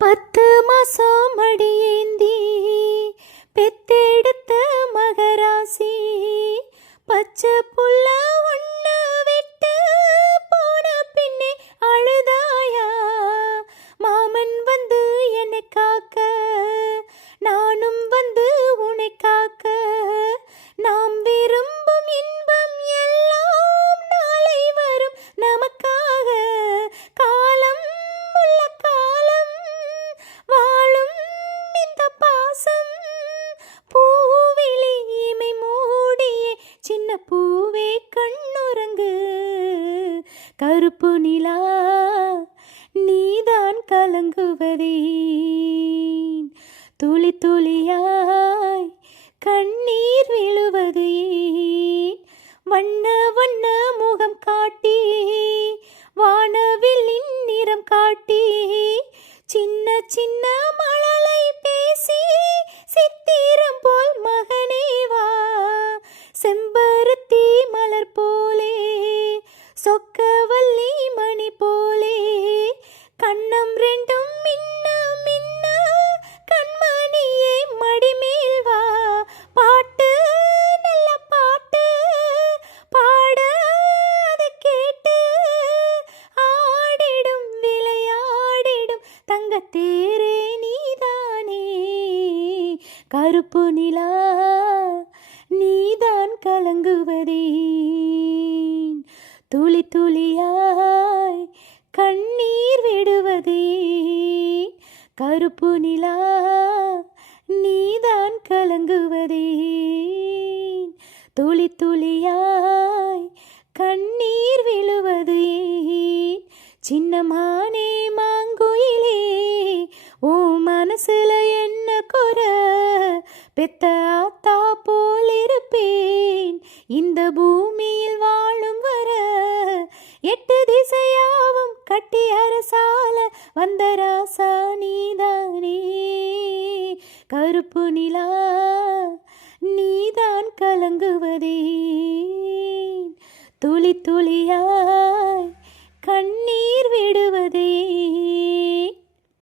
10 மாசம் மடியேந்தி பெத்தெடுத்த மகராசி பச்சை புள்ள ஒண்ணு விட்டு போன பின்னே அழுதாயா? மாமன் வந்து என்னை காக்க, நானும் வந்து உன்னை காக்க, நாம் விரும்பும் இன்பம் எல்லாம் நாளை வரும் நமக்காக. காலம் உள்ள காலம் வாழும் இந்த பாசம், பூவிழி இமை மூடியே சின்ன பூவே கண்ணுறங்கு. கருப்பு நிலா நீதான் கலங்குவதே, துளி துளியாய் கண்ணீர் விழுவதே. வண்ண வண்ண முகம் காட்டி வானவில்லின் நிறம் காட்டி சின்ன சின்ன மழலை பேசி சித்திரம் போல் மகனே வா. செம்பருத்தி மலர் போலே சொக்கவல்லி மணி போலே கண்ணம் ரெண்டும் மின்ன மின்ன கண்மணியே மடிமேல் வா. பாட்டு நல்ல பாட்டு பாட அதை கேட்டு ஆடிடும் விளையாடிடும் தங்கத்தேரே நீதானே. கருப்பு நிலா நீதான் கலங்குவதே, துளி துளியாய் கண்ணீர் விடுவதே. கருப்பு நிலா நீதான் கலங்குவதே, துளி துளியாய் கண்ணீர் விழுவதே. சின்னமானே மாங்குயிலே ஓ மனசுல என்ன குறை? பெத்த ஆத்தா போல் இருப்பேன் இந்த பூமியில் வாழும் வர. 8 திசையாவும் கட்டி அரசால வந்த ராசா நீதானே. கருப்பு நிலா நீதான் கலங்குவதே, துளி துளியாய் கண்ணீர் விடுவதே.